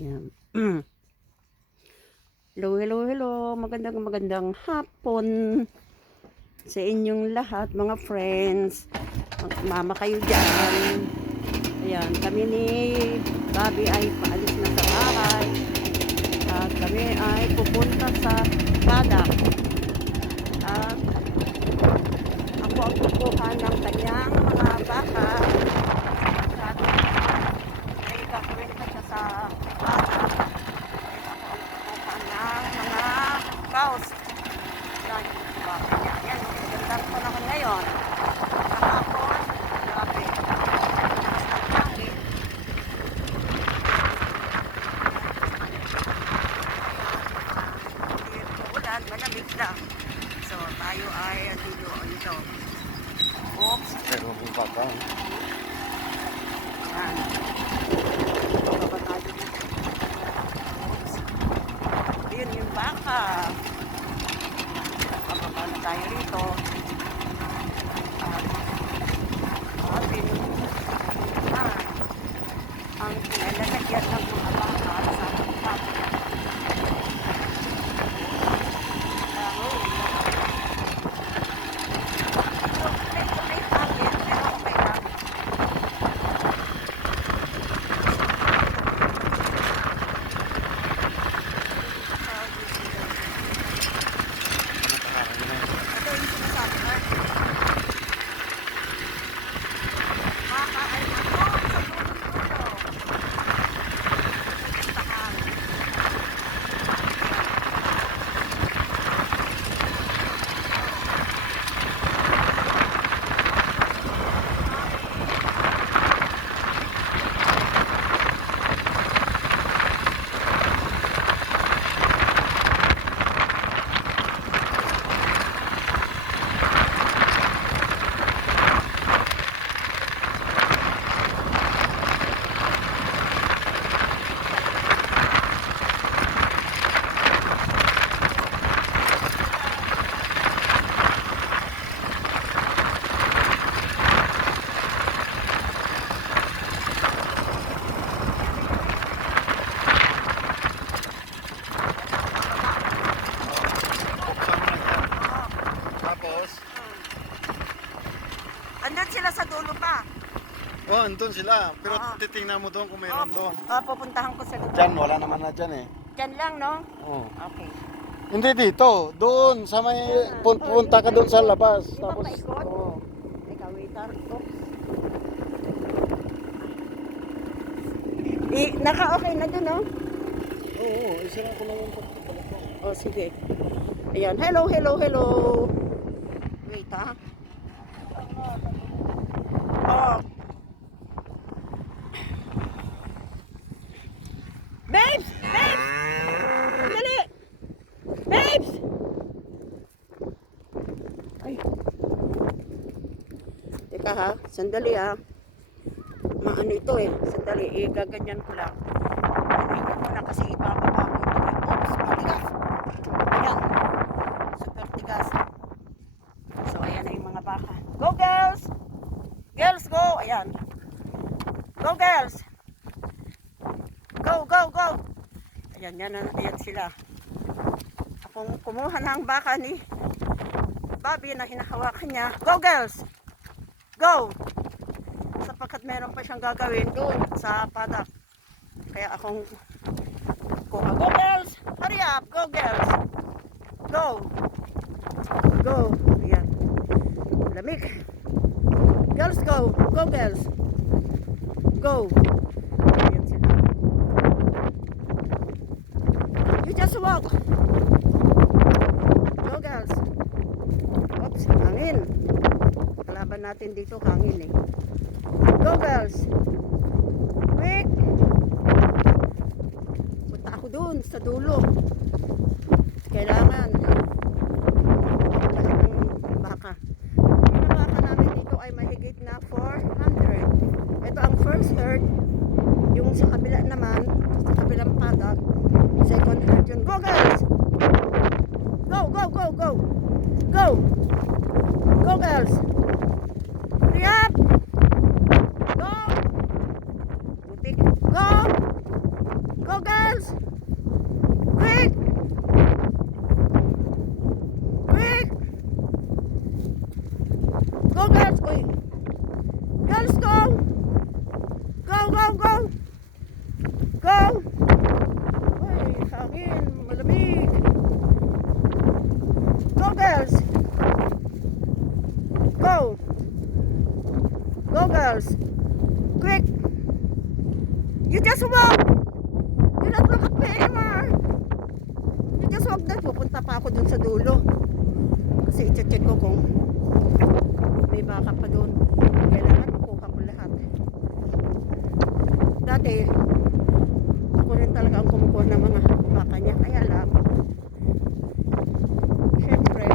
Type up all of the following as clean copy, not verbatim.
Yan. Hello, hello, hello. Magandang hapon sa inyong lahat, mga friends. Mama kayo dyan. Ayan, kami ni Bobby ay paalis na sa bahay. At kami ay pupunta sa paddock. At ako ang kukuha ng kanyang mga baka. At ay gagawin pa siya sa paddock. Cows. Yan, yan, gandang panahon ngayon. Kahapon, grabe. Langit. Ulan, malamig lang. So, tayo ay dito. Oops. Pero kung baka. Yan. Baba tayo dito. Oops. Yun yung baka. Bababa na tayo rito. Ang nilalagyan ng mga baka sa baka. Andun sila sa dulo pa. Oh, andun sila. Pero titingnan mo doon kung mayroon doon. Pupuntahan ko sila. Diyan, wala naman na dyan eh. Diyan lang, no? Oh. Okay. Hindi dito. Doon. Sa may punta ka doon sa labas. Di ba Tapos, paikot? oh. Teka, waiter. Oops. Naka-okay na dun, no? Oo, isira ko lang yung pagkakalap ko. Oh, sige. Ayan. Hello, hello, hello. Wait, ha? Oh. Babes! Babes! Dali! Babes! Ay. Teka ha, sandali ha. Maano ito eh. Sandali, gaganyan ko lang. Tingnan ko na kasi ibababa ko ito eh. Oops, matigas. Ayan. Super tigas. So, ayan na yung mga baka. Go girls! Girls, go! Ayan. Go girls! Go, go, go! Ayan, ayan sila. Akong kumuha ng baka ni Bobby na hinahawakan niya. Go girls! Go! Sapagkat meron pa siyang gagawin doon sa paddock. Kaya akong kuha. Go girls! Hurry up! Go girls! Go! Go! Ayan. Lamig. Girls, go! Go girls! Go! Ayan sila. You just walk! Go girls! Oops, hangin. Kalaban natin dito, hangin eh. Go girls! Quick! Punta ako dun sa dulo. Kailangan lahat ng baka. Yung baka namin dito ay mahigit na 400. Ito ang first herd. Yung sa kabila naman, sa kabilang paddock, second herd yun. Go girls! Go, go, go, go! Go! Go girls! Hurry up! Go! Go! Go girls! Quick! Quick! Go girls! Uy! Girls, go! Go, go, go! Go! Uy, hangin, malamig! Go girls! Go! Go girls! Quick! You just walk! Do not look at me anymore! You just walk na. Pupunta pa ako dun sa dulo. Kasi i-check ko kung may baka pa dun. Kailangan makuha ko lahat. Dati, ako rin talaga ang kumukuha ng mga baka niya. Kaya lang, syempre,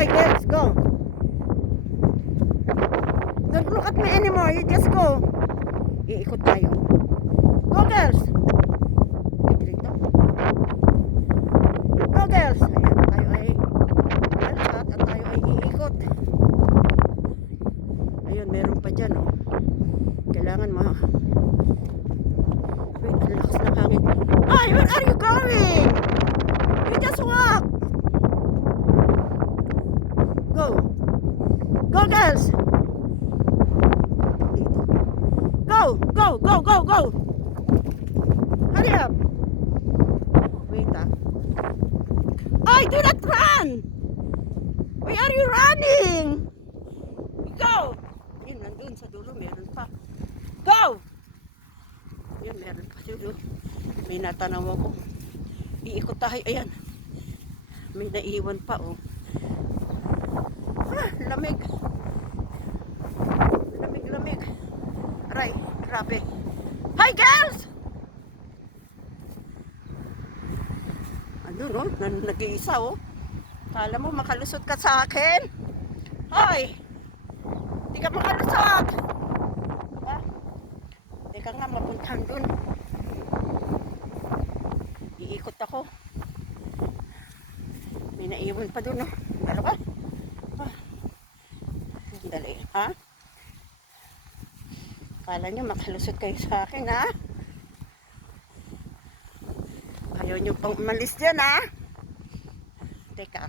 ay girls, go! Don't look at me anymore. You just go. Iikot tayo. Go girls! Dito. Go girls! Ayan, tayo ay lalakad at tayo ay iikot. Ayun, meron pa dyan, oh. Kailangan wait, ang lakas ng hangin. Ay, where are you going? You just walk! Go! Go girls! Go! Go! Go! Go! Go! Hurry up! Wait, ay, do not run! Why are you running? Go! Yun, nandun sa dulo, meron pa. Go! Yun, meron pa dulo. May natanaw ako. Iikot tayo, ayan. May naiwan pa, oh. Ah, lamig. Lamig, lamig. Aray, grabe. Hi, girls! Ano, no? Nag-iisa, oh. Kala mo, makalusot ka sa akin? Hoy! Di ka makalusot! Ha? Di ka nga mapuntahan dun. Iikot ako. May naiwan pa dun, oh. Ano ba? Ah. Dali, ha? Kala nyo makalusot kayo sa akin, ha? Ayaw nyo pang umalis dyan, ha? Teka.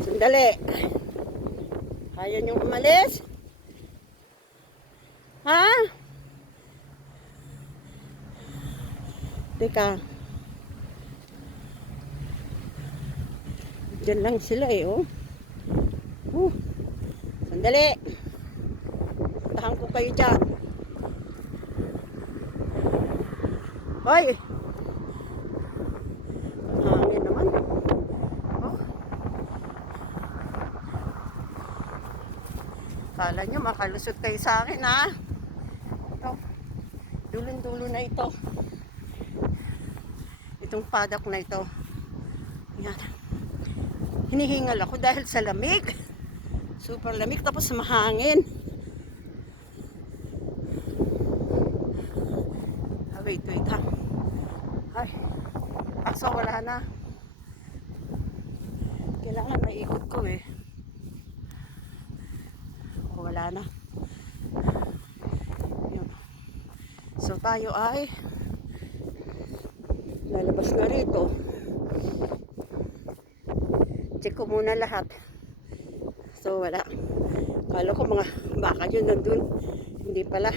Sandali. Ayaw nyo umalis? Ha? Teka. Diyan lang sila, eh, oh. Sandali. Tahan ko kayo dyan. Hoy! Hangin naman. Oh. Kala nyo makalusot kayo sa akin, ha? Ito. Dulon-dulo na ito. Itong padak na ito. Yan. Hinihingal ako dahil sa lamig. Super lamig, tapos mahangin. Ah, wait, ha. Ay, aso wala na. Kailangan maiikot ko, eh. O, wala na. Yun. So tayo ay lalabas na rito. Check ko muna lahat. So wala. Kala ko mga baka yun nandun. Hindi pala.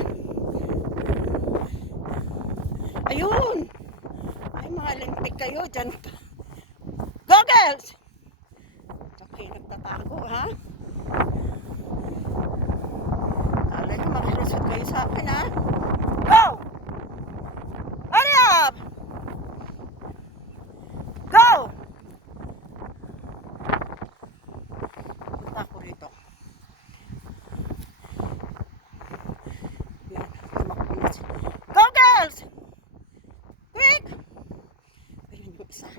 Ayun! Ay, mga lintik kayo dyan. Go girls! Tsaka kayo nagtatago, ha? Kala nyo makalusot kayo sa akin, ha? Go! Hurry up! Go! Punta ako rito. Yan, tumakbo na siya. Go girls! Quick! Ayun yung isa.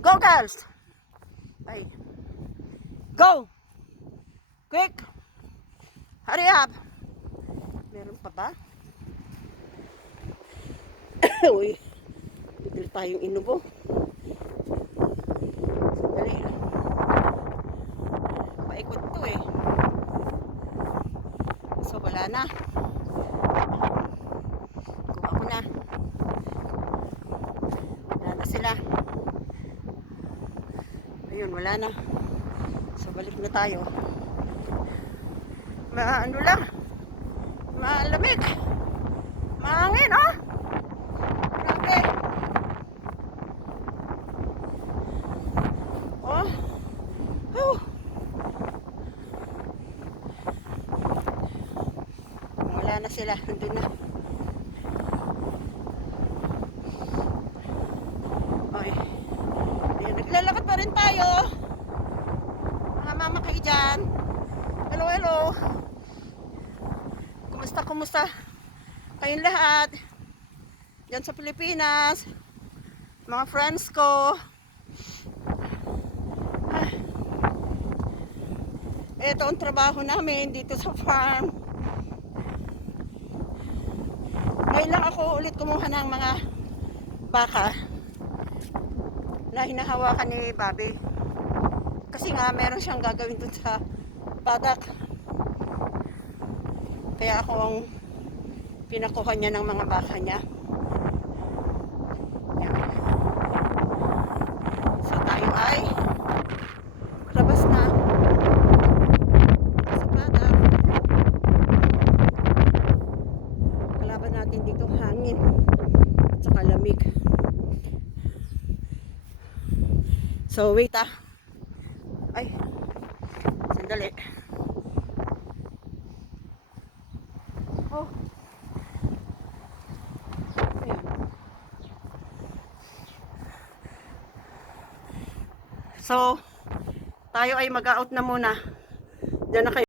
Go girls! Ay. Go! Quick! Hurry up! Meron pa ba? Uy, bigil tayong inubo. Sandali. wala na. Kuha ko na. Wala na sila. Ayun, wala na. So, balik na tayo. Ano lang. Malamig. Mahangin, oh. Grabe. Oh. Whew. Wala na sila. Nandun na. Okay. Ayan, naglalakad pa rin tayo. Mga mama kayo dyan. Hello, hello. Kumusta, kumusta? Kayong lahat. Diyan sa Pilipinas. Mga friends ko. Ito ang trabaho namin dito sa farm. Ngayon lang ako ulit kumuha ng mga baka na hinahawakan ni Bobby. Kasi nga meron siyang gagawin dun sa padak. Kaya ako ang pinakuha niya ng mga baka niya. Yan. So tayo ay labas na sa padak. Kalaban natin dito hangin at saka lamig. So wait ah. Ay, sandali. Oh. Ayan. So, tayo ay mag-out na muna. Diyan na kayo.